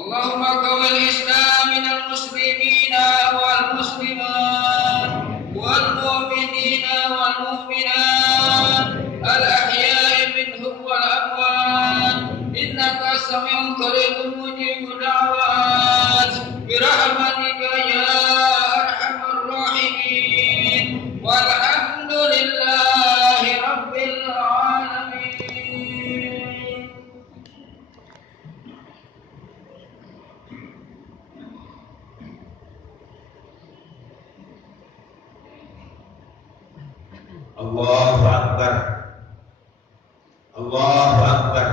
اللهم قوي الإسلام من المسلمين والمسلمات والمؤمنين والمؤمنات الأحياء منهم والأموات إنك سميع قريب مجيب الدعوات برحمتك يا أرحم الراحمين والحمد لله رب العالمين. Allahu Akbar, Allahu Akbar,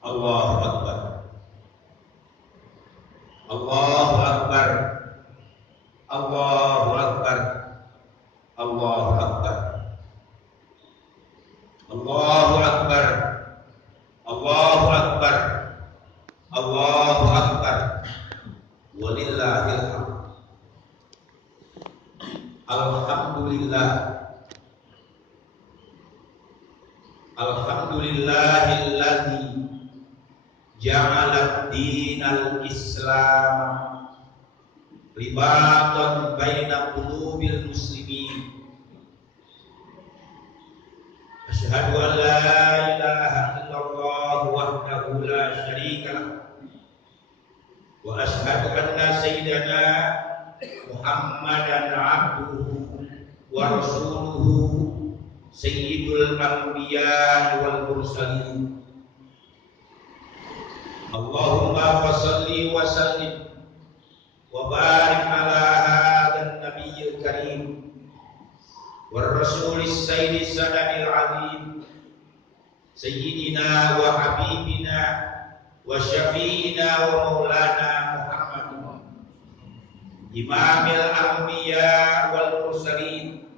Allahu Akbar, Allahu Akbar, Allahu Akbar, Allahu Akbar, Allahu Akbar, Allahu Akbar, Allahu Akbar, walillahil hamd. Alhamdulillah, alhamdulillahilladzi ja'ala dinal Islam ribatan baina qulubil muslimin. Asyhadu an la ilaha illallah wahdahu la syarika lah wa asyhadu anna sayyidana Muhammadan abduhu wa rasuluhu sayyidul anbiya wal mursalin. Allahumma fasalli wa sallim wa barik ala hadzal nabiyil karim war rasulis sayyidis sadaqil azim sayyidina wa habibina wa syafi'ina wa maulana Muhammadin imamil anbiya wal mursalin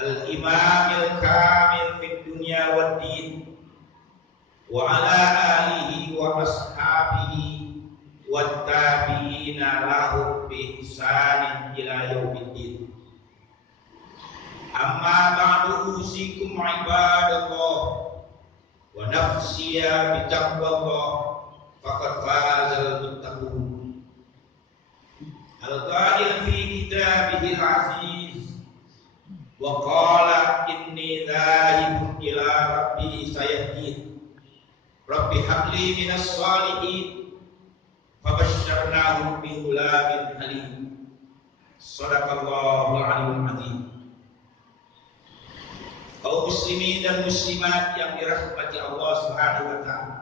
al-imamil kamil fid dunya wad din wa ala alihi wa ashabihi wat tabi'ina lahum bi ihsanin ila yaumiddin. Amma ba'du, usikum ibadallah wa nafsiya bi taqwallah faqad fazal muttaqun. Al-qa'il fi kitabihil aziz wa qala inni dhahibun ila rabbi sayahdin rabbi habli minas salihin fabashsharnahu bi ghulamin halim. Shadaqallahul aliyyul azim. Kaum muslimin dan muslimat yang dirahmati Allah Subhanahu wa taala,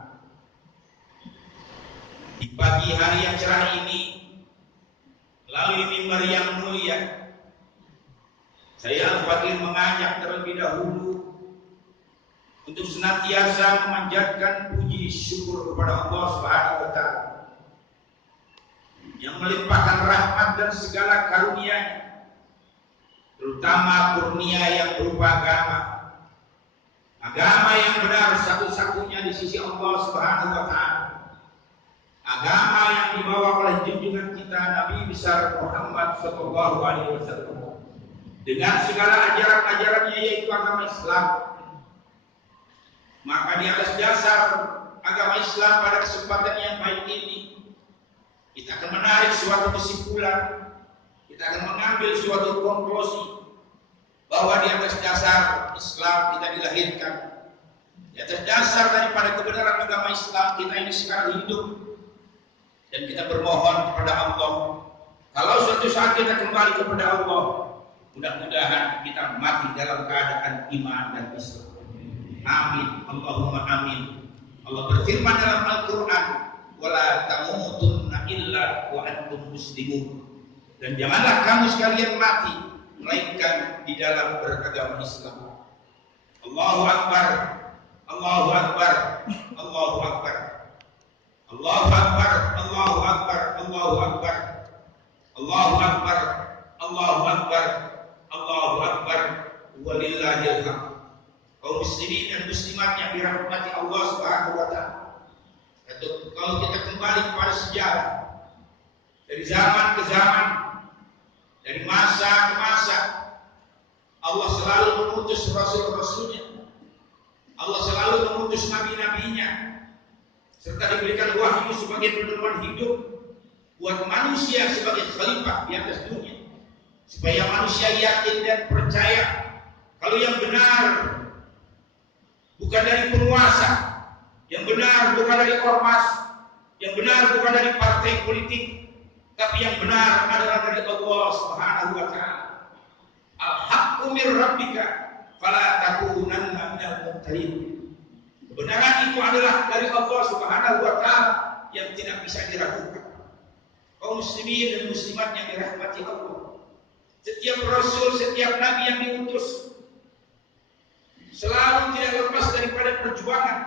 di pagi hari yang cerah ini melalui mimbar yang mulia, saya Al-Fakir mengajak terlebih dahulu untuk senantiasa memanjatkan puji syukur kepada Allah Subhanahu wa taala yang melimpahkan rahmat dan segala karunia-Nya, terutama kurnia yang berupa agama yang benar satu-satunya di sisi Allah Subhanahu wa taala. Agama yang dibawa oleh junjungan kita Nabi besar Muhammad sallallahu alaihi wasallam dengan segala ajaran-ajarannya, yaitu agama Islam. Maka di atas dasar agama Islam pada kesempatan yang baik ini, kita akan menarik suatu kesimpulan, kita akan mengambil suatu konklusi bahwa di atas dasar Islam kita dilahirkan, di atas dasar daripada kebenaran agama Islam kita ini sekarang hidup. Dan kita bermohon kepada Allah, kalau suatu saat kita kembali kepada Allah, mudah-mudahan kita mati dalam keadaan iman dan Islam. Amin, Allahumma amin. Allah berfirman dalam Al-Quran, wala tamutunna illa wa antum muslimun. Dan janganlah kamu sekalian mati melainkan di dalam beragama Islam. Allahu Akbar, Allahu Akbar, Allahu Akbar, Allahu Akbar, Allahu Akbar, Allahu Akbar, Allahu Akbar, Allahu Akbar, Allahu Akbar, walillahil hamd. Kaum muslimin dan muslimat yang dirahmati Allah Subhanahu wa taala, kalau kita kembali kepada sejarah, dari zaman ke zaman, dari masa ke masa, Allah selalu mengutus rasul-rasulnya, Allah selalu mengutus nabi-nabinya. serta diberikan wahyu sebagai pedoman hidup buat manusia sebagai khalifah di atas dunia, supaya manusia yakin dan percaya kalau yang benar bukan dari penguasa, yang benar bukan dari ormas, yang benar bukan dari partai politik, tapi yang benar adalah dari Allah Subhanahu wa taala. Al-haqqu mir rabbika fala takunanna minal mumtarin. Kebenaran itu adalah dari Allah Subhanahu wa taala yang tidak bisa diragukan. Kaum muslimin dan muslimat yang dirahmati Allah, setiap rasul, setiap nabi yang diutus selalu tidak lepas daripada perjuangan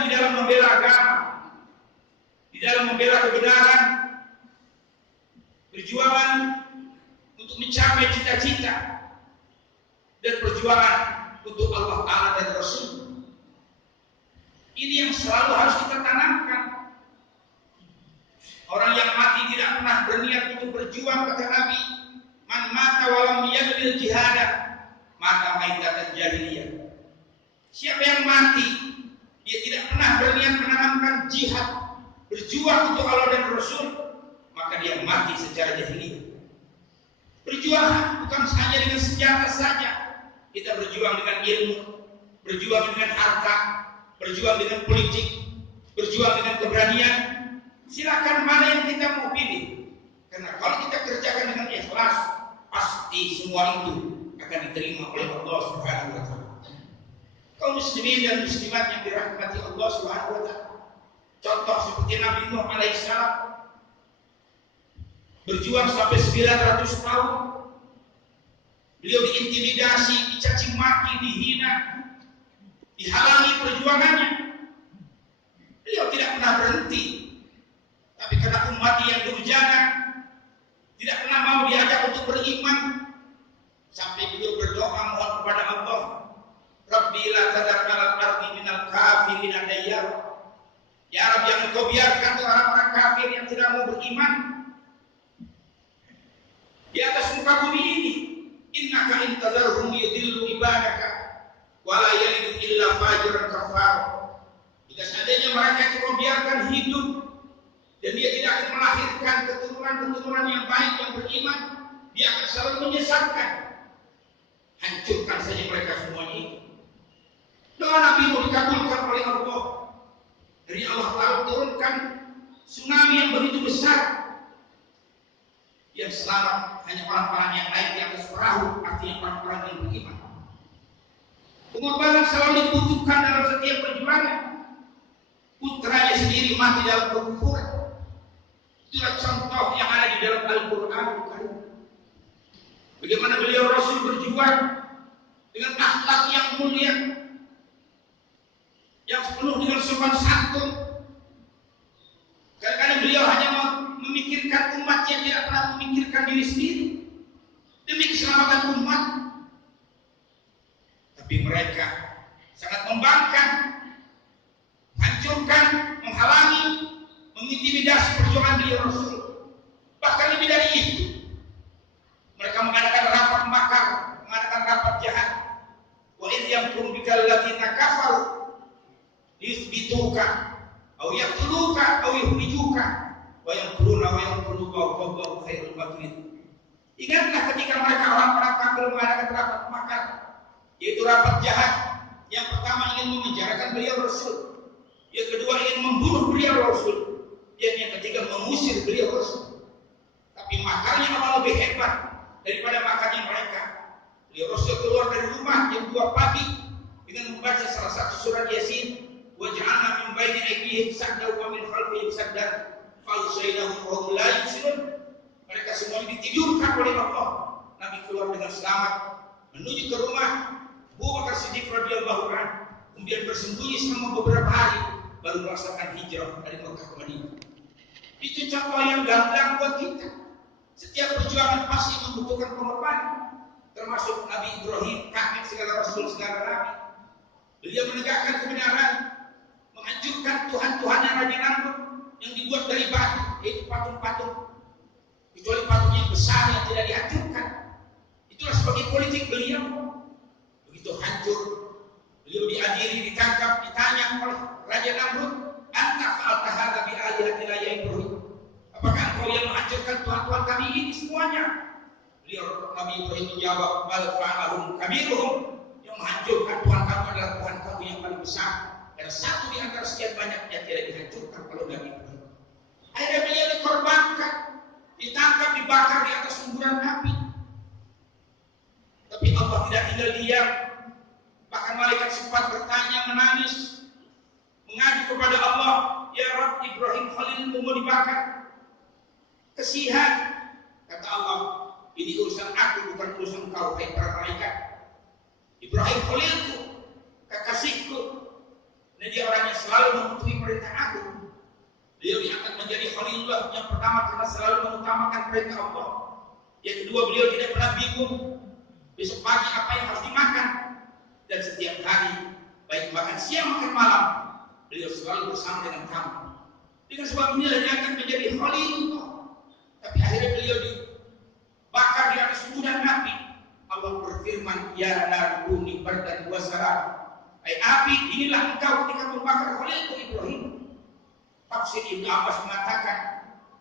di dalam membela agama, di dalam membela kebenaran, perjuangan untuk mencapai cita-cita, dan perjuangan untuk Allah Ta'ala dan Rasul. Ini yang selalu harus kita tanamkan. Orang yang mati tidak pernah berniat untuk berjuang, kata Nabi, man mata walam yaqbil jihada mata maitatan jahiliyah. Siapa yang mati dia tidak pernah berniat menanamkan jihad, berjuang untuk Allah dan Rasul, maka dia mati secara jahiliyah. Berjuang bukan hanya dengan senjata saja. Kita berjuang dengan ilmu, berjuang dengan harta, berjuang dengan politik, berjuang dengan keberanian. Silakan mana yang kita mau pilih. Karena kalau kita kerjakan dengan ikhlas, pasti semua itu akan diterima oleh Allah Subhanahu wa taala. Kaum muslimin dan muslimat yang dirahmati Allah Subhanahu wa taala. Contoh seperti Nabi Nuh alaihissalam berjuang sampai 900 tahun. Beliau diintimidasi, dicaci maki, dihina, dihalangi perjuangannya. Beliau tidak pernah berhenti. Tapi karena umat yang durjana, tidak pernah mau diajak untuk beriman, sampai beliau berdoa mohon kepada Allah, Rabbi la tadar alal ardi minal kafirin dayyar. Ya Rabb, yang Engkau biarkan orang-orang kafir yang tidak mau beriman di atas muka bumi ini. Innaka in tadarhum yudillu ibadaka wa la yalidu illa fajiran kafar. Jika seandainya mereka Engkau biarkan hidup dan dia tidak akan melahirkan keturunan-keturunan yang baik yang beriman, dia akan selalu menyesatkan. Hancurkan saja mereka semuanya. Doa Nabi mau dikabulkan oleh Allah. Dari Allah Ta'ala turunkan tsunami yang begitu besar. Yang selamat hanya orang-orang yang naik di atas perahu, artinya orang-orang yang beriman. Pengorbanan selalu dibutuhkan dalam setiap perjuangan. Putranya sendiri mati dalam kekufuran. Itulah contoh yang ada di dalam Al-Quran. Bagaimana beliau Rasul berjuang dengan akhlak yang mulia, yang penuh dengan sopan santun. Kadang-kadang beliau hanya memikirkan umatnya, tidak pernah memikirkan diri sendiri demi keselamatan umat. Tapi mereka sangat membangkang, hancurkan, menghalangi, mengintimidasi perjuangan beliau Rasul. Bahkan lebih dari itu, mereka mengadakan rapat makar, mengadakan rapat jahat. Wa idh yamkuru bikal ladzina kafaru liyuthbituka aw yaqtuluka aw yukhrijuka wa yamkuruna wa yamkuru wallahu khairul makirin. Ingatlah ketika mereka orang-orang kafir mengadakan rapat makar, yaitu rapat jahat. Yang pertama ingin memenjarakan beliau Rasul, yang kedua ingin membunuh beliau Rasul, dan yang ketiga mengusir beliau Rasul. Tapi makarnya malah lebih hebat daripada makarnya mereka. Beliau Rasul keluar dari rumah jam 2 pagi dengan membaca salah satu surat Yasin. Waj'alna min baini aydihim saddan wa min khalfihim saddan fa'usaynahum wa hum la yubsirun. Mereka semuanya ditidurkan oleh Allah. Nabi keluar dengan selamat menuju ke rumah Abu Bakar Siddiq radhiyallahu anhu, kemudian bersembunyi selama beberapa hari baru melaksanakan hijrah dari Mekah ke Madinah. Itu contoh yang gamblang buat kita. Setiap perjuangan pasti membutuhkan pengorbanan, termasuk Nabi Ibrahim, kakek segala rasul, segala nabi. Beliau menegakkan kebenaran, menghancurkan Tuhan-Tuhan yang raja rambut yang dibuat dari batu, yaitu patung-patung, kecuali patung yang besar yang tidak dihancurkan. Itulah sebagai politik beliau. Begitu hancur Beliau diadili, ditangkap, ditanya oleh Raja Namrud, "Anta fa'alta hadza bi alihatina ya Ibrahim?" Apakah engkau yang menghancurkan Tuhan-Tuhan kami ini semuanya? Beliau Nabi Ibrahim menjawab, "Bal fa'alahum kabiruhum." Yang menghancurkan Tuhan kamu adalah Tuhan kamu yang paling besar. Dan satu di antara sekian banyak yang tidak dihancurkan oleh Nabi Ibrahim. Akhirnya beliau dikorbankan, ditangkap, dibakar di atas sumburan api. Tapi Allah tidak tinggal diam. Bahkan malaikat sempat bertanya, menangis, mengadu kepada Allah, "Ya Rabb, Ibrahim Khalil mau dibakar." Kesihan, kata Allah, "Ini urusan aku, bukan urusan kau, hai para malaikat. Ibrahim Khalilku, kekasihku, dan dia orang yang selalu mematuhi perintah aku. Beliau diangkat menjadi Khalilullah yang pertama karena selalu mengutamakan perintah Allah. Yang kedua, beliau tidak pernah bingung besok pagi apa yang harus dimakan. Dan setiap hari, baik makan siang makan malam, beliau selalu bersama dengan kamu. Dengan sebab inilah dia akan menjadi Khalilullah. Tapi akhirnya beliau dibakar di atas sumburan api. Allah berfirman, "Ya narkuni bardan wa salam." Hai api, inilah engkau ketika membakar Khalilku Ibrahim. Tafsir Ibnu Abbas mengatakan,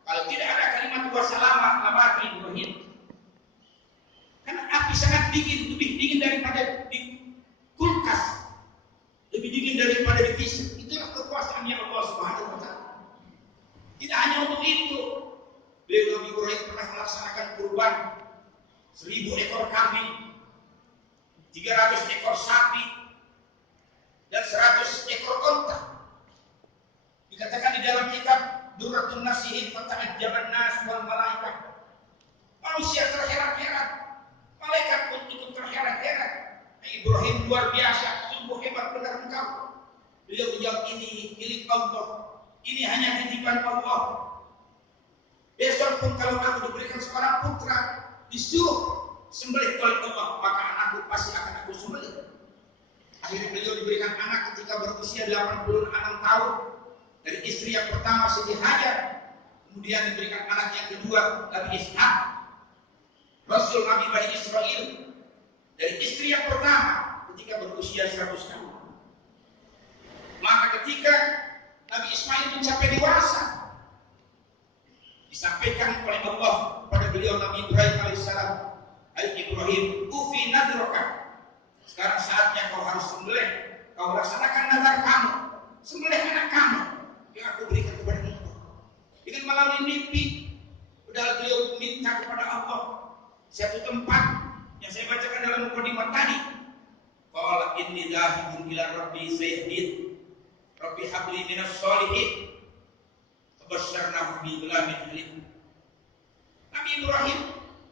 kalau tidak ada kalimat wassalamah lama Ibrahim. Karena api sangat dingin, lebih dingin daripada di kulkas, lebih dingin daripada di freezer. Itulah kekuasaannya Allah Subhanahu wa taala. Tidak hanya untuk itu, beliau Nabi Ibrahim pernah melaksanakan kurban 1000 ekor kambing, 300 ekor sapi, dan 100 ekor unta. Dikatakan di dalam kitab Durratun Nasihin, "Fata'ajjaban nas wal malaikat." Manusia terheran-heran, malaikat pun ikut terheran-heran. Ibrahim luar biasa, sungguh hebat benar engkau. Beliau menjawab, "Ini milik Allah, ini hanya titipan Allah. Besok pun kalau aku diberikan seorang putra, disuruh sembelih oleh Allah, maka anakku pasti akan aku sembelih." Akhirnya beliau diberikan anak ketika berusia 86 tahun. Dari istri yang pertama Siti Hajar, kemudian diberikan anak yang kedua Nabi Ishaq, Rasul Nabi Bani Israel. Dari istri yang pertama ketika berusia 100 tahun. Maka ketika Nabi Ismail mencapai dewasa, disampaikan oleh Allah pada beliau Nabi Ibrahim alaihissalam, "Hai Ibrahim, ufi nadroka." Sekarang saatnya kau harus sembelih, kau laksanakan nazar kamu, sembelih anak kamu yang aku berikan kepada engkau. Dengan melalui mimpi, padahal beliau minta kepada Allah satu tempat yang saya bacakan dalam mukadimah tadi. Qala inni dhahibun ila rabbi sayahdin, rabbi habli minas sholihin, fabasyarnahu bi ghulamin halim. Nabi Ibrahim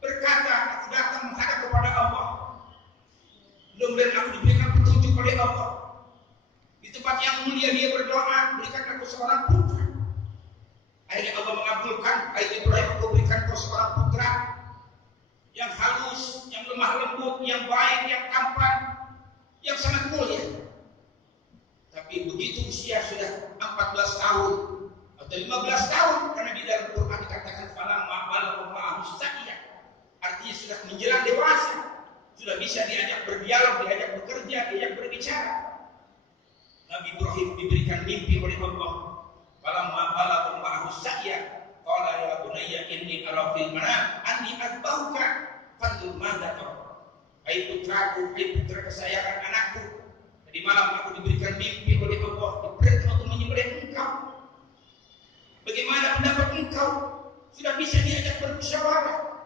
berkata, "Aku datang menghadap kepada Allah. Mudah-mudahan aku diberikan petunjuk oleh Allah. Di tempat yang mulia dia berdoa, berikan aku seorang putra." Akhirnya Allah mengabulkan, "Hai Ibrahim, aku berikan kau seorang putra yang halus, yang lemah lembut, yang baik, yang tampan, yang sangat mulia." Tapi begitu usia sudah 14 tahun atau 15 tahun, karena di dalam Quran dikatakan falamma balagha ma'ahu sa'ya, artinya sudah menjelang dewasa, sudah bisa diajak berdialog, diajak bekerja, diajak berbicara. Nabi Ibrahim diberikan mimpi oleh Allah. Falamma balagha ma'ahu sa'ya, qala ya bunayya inni ara fil manam anni adbauka fanzur madza tara. Hai putraku, hai putra kesayangan anakku, tadi malam aku diberikan mimpi oleh Allah, diperintah untuk menyembelih engkau. Bagaimana pendapat engkau? Sudah bisa diajak bermusyawarah.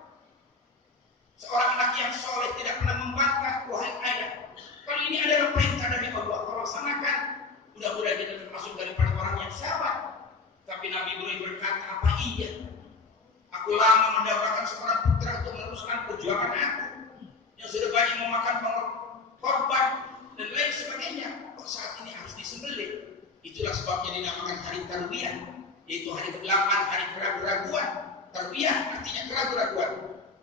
Seorang anak yang soleh tidak pernah membantah, "Wahai ayah, kalau ini adalah perintah dari Allah, kau laksanakan." Mudah-mudahan kita termasuk daripada orang yang sabar. Tapi Nabi Ibrahim berkata, "Apa iya? Aku lama mendapatkan seorang putra untuk meneruskan perjuangan aku, yang sudah banyak memakan korban dan lain sebagainya. Kok saat ini harus disembelih?" Itulah sebabnya dinamakan hari Tarwiyah, yaitu hari ke-8, hari keraguan-raguan. Tarwiyah artinya keraguan-raguan.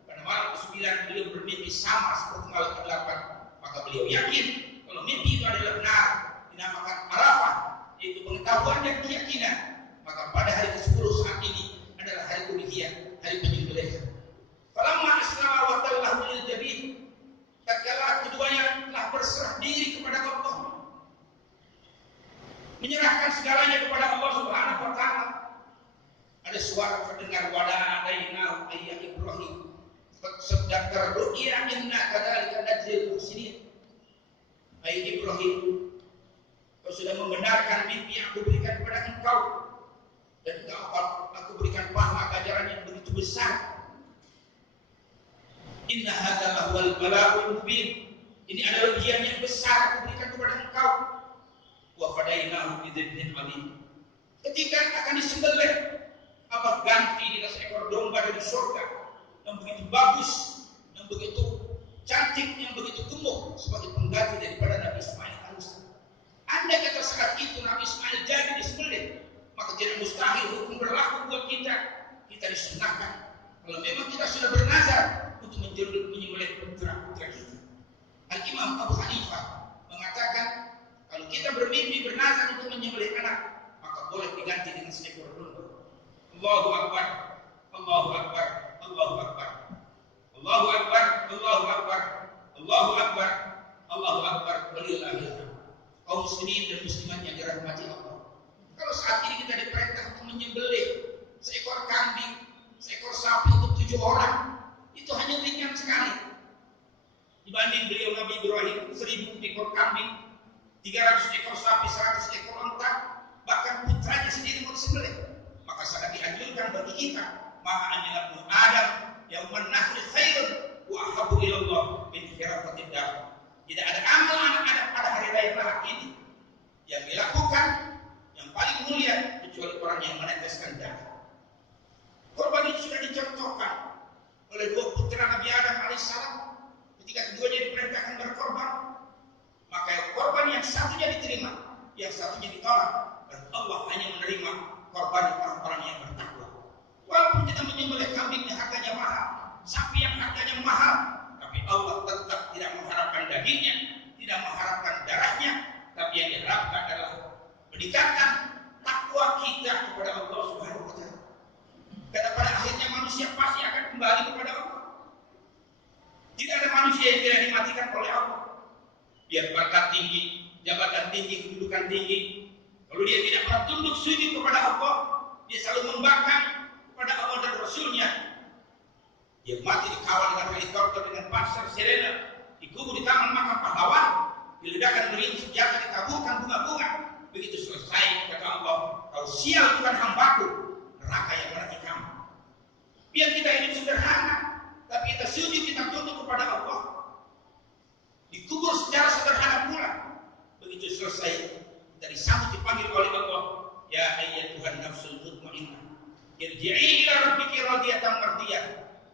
Pada malam ke-9 beliau bermimpi sama seperti malam ke-8. Maka beliau yakin kalau mimpi itu adalah benar, dinamakan Arafah, yaitu pengetahuan dan keyakinan. Maka pada hari ke-10 saat ini adalah hari Udhiyah, hari penyembelihan. Falamma aslama wa tallahu lil jabin, tatkala keduanya telah berserah diri kepada Allah, menyerahkan segalanya kepada Allah Subhanahu wa taala. Ada suara terdengar wada'adainahu ayya Ibrahim sabda ru'ya inna kadzalika najzil muhsinin. Hai Ibrahim, kau sudah membenarkan mimpi yang aku berikan kepada engkau, dan aku berikan pahala ganjaran yang begitu besar. Inna hadza wal bala'ul mubin. Ini adalah ujian yang besar aku berikan kepada engkau. Wa fadainahu bidzibhin alim. Ketika akan disembelih, apa ganti dengan seekor domba dari surga yang begitu bagus, yang begitu cantik, yang begitu gemuk sebagai pengganti daripada Nabi Ismail alaihissalam. Andai kata saat itu Nabi Ismail jadi disembelih, maka tidak mustahil hukum berlaku buat kita. Kita disunahkan kalau memang kita sudah bernazar untuk menyembelih putra-putra kita. Al-Imam Abu Hanifah mengatakan kalau kita bermimpi bernazar untuk menyembelih anak, maka boleh diganti dengan seekor domba. Allahu Akbar, Allahu Akbar, Allahu Akbar, Allahu Akbar, Allahu Akbar, Allahu Akbar, Allahu Akbar, walillahil hamd. Kaum muslimin dan muslimat yang dirahmati Allah. Kalau saat ini kita diperintah untuk menyembelih seekor kambing, seekor sapi untuk 7 orang, itu hanya ringan sekali. Dibanding beliau Nabi Ibrahim 1000 ekor kambing, 300 ekor sapi, 100 ekor unta, bahkan putranya sendiri mau disembelih. Maka sangat dianjurkan bagi kita, maka anilabnu Adam yang menahri khairun wa ahabbu ilallah min hiraqatid dar. Tidak ada amal anak Adam pada hari raya Lahad ini yang dilakukan yang paling mulia kecuali orang yang meneteskan darah. Korban ini sudah dicontohkan oleh 2 putra Nabi Adam alaihissalam ketika keduanya diperintahkan berkorban. Maka korban yang satunya diterima, yang satunya ditolak, dan Allah hanya menerima korban orang-orang yang bertakwa. Walaupun kita menyembelih kambing yang harganya mahal, sapi yang harganya mahal, tapi Allah tetap tidak mengharapkan dagingnya, tidak mengharapkan darahnya, tapi yang diharapkan adalah meningkatkan takwa kita kepada Allah Subhanahu wa taala. Karena pada akhirnya manusia pasti akan kembali kepada Allah. Tidak ada manusia yang tidak dimatikan oleh Allah. Biar pangkat tinggi, jabatan tinggi, kedudukan tinggi, kalau dia tidak pernah tunduk sujud kepada Allah, dia selalu membangkang kepada Allah dan Rasulnya. Dia mati dikawal dengan helikopter, dengan panser Serena, dikubur di taman makam pahlawan, diledakkan meriam senjata, ditaburkan bunga-bunga. Begitu selesai kata Allah, kau sial bukan hambaku, neraka yang menanti kamu. Biar kita hidup sederhana, tapi kita sujud, kita tunduk kepada Allah. Dikubur secara sederhana pula. Begitu selesai, kita disambut dipanggil oleh Allah, ya ayyatuhan nafsul mutmainnah, irji'i ila rabbiki radiyatan mardiyah,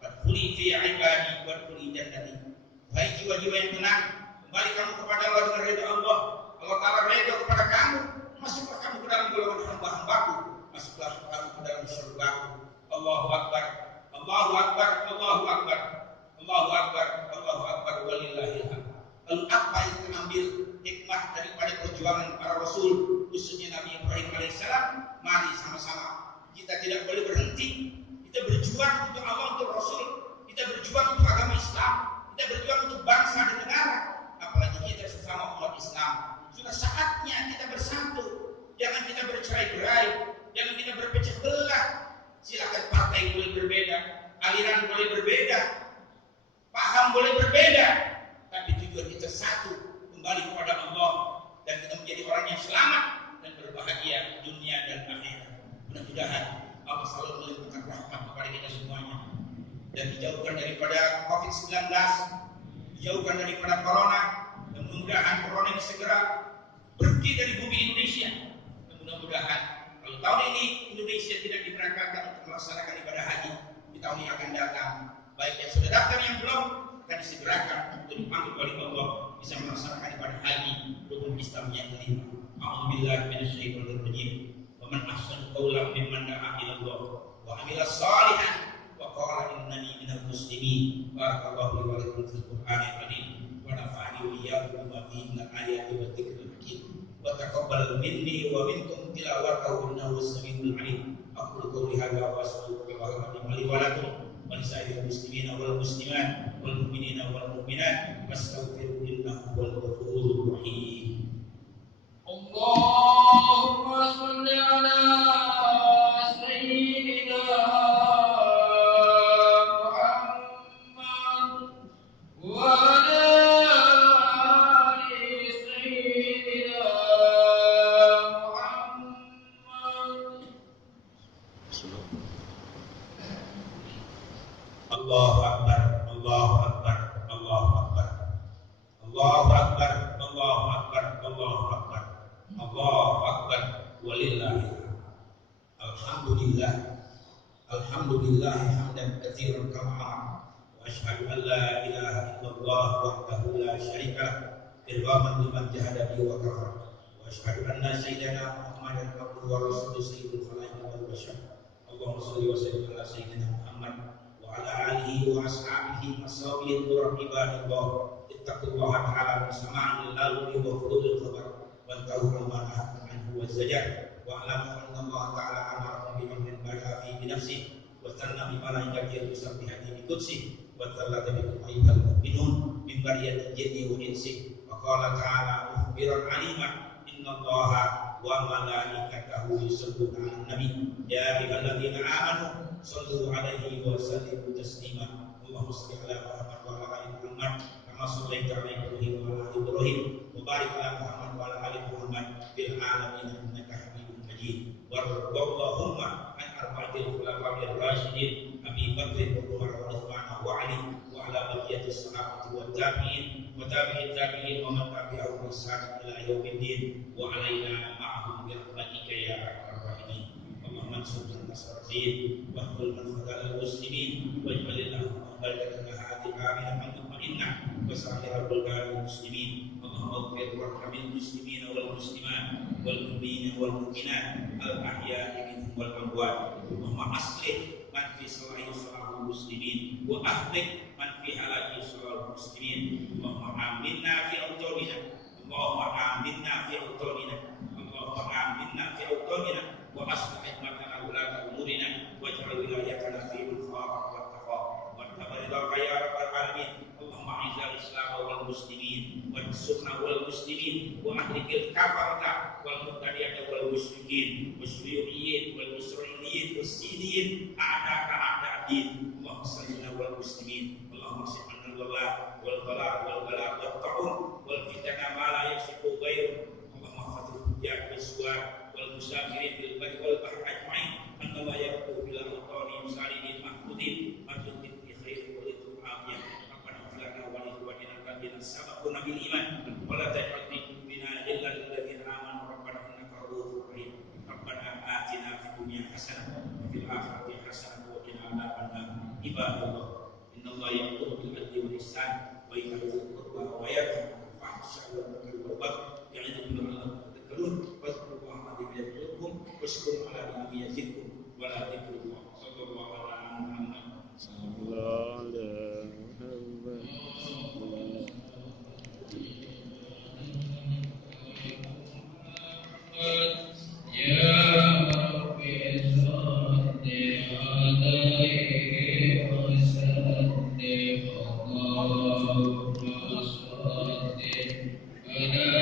fadkhuli fi ibadi wadkhuli jannati. Wahai jiwa-jiwa yang tenang, kembali kamu kepada Allah dengan ridha Allah. Allah Ta'ala ridha kepada kamu, masuklah kamu ke dalam golongan hamba-hambaku, masuklah kamu ke dalam surgaku. Allahu Akbar, Allahu Akbar, Allahu Akbar, Allahu Akbar, Allahu Akbar, walillahil hamd. Lalu apa yang terambil hikmah daripada perjuangan para Rasul, khususnya Nabi Ibrahim alaihissalam? Mari sama-sama kita tidak boleh berhenti. Kita berjuang untuk Allah, untuk Rasul. Kita berjuang untuk agama Islam. Kita berjuang untuk bangsa dan negara. Apalagi kita sesama umat Islam. Sudah saatnya kita bersatu. Jangan kita bercerai-berai. Jangan kita berpecah belah. Silakan partai boleh berbeda, aliran boleh berbeda, paham boleh berbeda, tapi tujuan kita satu, kembali kepada Allah, dan kita menjadi orang yang selamat dan berbahagia dunia dan akhirat. Mudah-mudahan Allah selalu melimpahkan rahmat kepada kita semuanya, dan dijauhkan daripada COVID-19, dijauhkan daripada corona, dan mudah-mudahan corona ini segera pergi dari bumi Indonesia. Dan mudah-mudahan kalau tahun ini Indonesia tidak diberangkatkan untuk melaksanakan ibadah haji, di tahun yang akan datang, baik yang sudah daftar yang belum, akan disegerakan untuk dipanggil oleh Allah bisa melaksanakan ibadah haji rukun Islam yang kelima. A'udzubillahi minasyaitonir rajim. Wa man ahsanu qawlan mimman da'a ila Allah wa 'amila shalihan wa qala innani minal muslimin. Barakallahu li wa lakum fil Qur'anil karim wa nafa'ani wa iyyakum bima fihi minal ayati wa dzikril hakim. Wa taqabbal minni wa minkum tilawatahu innahu was-sami'ul 'alim. Aqulu qawli hadza wa astaghfirullaha li wa lakum ولسائر المسلمين والمسلمات والمؤمنين والمؤمنات فاستغفروه انه هو الغفور الرحيم. الله Alhamdulillah, alhamdulillah hamdan katsiran kama amara. Wa asyhadu an la ilaha illallah wahdahu la syarika lah, irghaman liman jahada bihi wa kafara. Wa asyhadu anna sayyidana Muhammadan abduhu wa rasuluhu sayyidul khalaiqi wal bashar. Allahumma shalli wa sallim ala sayyidina Muhammad wa ala alihi wa ashabihi washabihi wa ibadillah. Ittaqullaha ta'ala bisma'il lalwi wa fudulil khabar wa ta'awwal manah anhu wa zajar. Wa'lamu anna Allah ta'ala amarakum bi amrin bada'a fi nafsihi wa sanna bi malaikatihi yusabbihuna bi qudsihi wa tallata bikum ayyuhal mu'minun min bariyatil jinni wa insi. Wa qala ta'ala mukhbiran 'alima inna Allaha wa malaikatahu yusalluna 'alan nabi ya ayyuhalladzina amanu shallu 'alaihi wa sallimu taslima. Allahumma shalli 'ala Muhammad wa 'ala ali Muhammad kama shallaita 'ala Ibrahim wa 'ala ali Ibrahim wa barik 'ala Muhammad wa 'ala ali Muhammad fil 'alamin innaka Hamidum Majid. Warḍallahumma an arba'atil khulafa'ir rasyidin Abi Bakr wa Umar wa Utsman wa Ali wa 'ala baqiyatis sahabati wa tabi'in wa tabi'in tabi'in wa man tabi'ahum bi ihsan ila yaumiddin wa 'alaina ma'ahum bi rahmatika ya arhamar rahimin. Allahumma ansur nasraddin wa khul man fadala muslimin waj'al lahum barakatan hadhihi aminatan mutmainnah wa sa'irul bulgari muslimin. Allahumma ighfir warhamil muslimin wal muslimat wal mu'minin wal mu'minat al ahya'i minhum wal amwat. Allahumma aslih man fi salahi salahul muslimin wa ahlih man fi halaki salahul muslimin. Allahumma aminna fi awtanina, Allahumma aminna fi awtanina, Allahumma aminna fi awtanina wa aslih hikmatana ulata umurina waj'al wilayatana fi al-khawf wa taqwa wa tabaridaka ya rabbal alamin. Allahumma izzil islam wal muslimin wa sunna wal muslimin wa ahlikil kafarata wal mubtadi'ata wal musyrikin wasyuyu'iyyin wal musra'iliyyin wasidiyyin a'daka a'da'din. Allahumma salli wal muslimin. Allahumma sifna wal bala wal bala wat ta'un wal fitana ma la yasifu ghairu. Allahumma fatul hujjat wal wal musafirin bil barri wal bahri ajma'in anna la yaqtu bil awtani musalidin mahmudin madudin bi khairin wa lidul afiyah. Rabbana filana wa liwalidina alladhina sabaquna bil iman wa la taj'al fi qulubina illa lil ladzina amanu rabbana innaka ra'ufur rahim. Rabbana atina fid dunya hasanah wa fil akhirati hasanah wa qina adzabannar. Ibadallah, innallaha ya'muru bil 'adli wal ihsan wa ita'i dzil qurba wa yanha 'anil fahsya'i wal munkari wal baghi ya'idukum la'allakum tadhakkarun. Fadhkurullaha 'azim yadhkurkum washkuruhu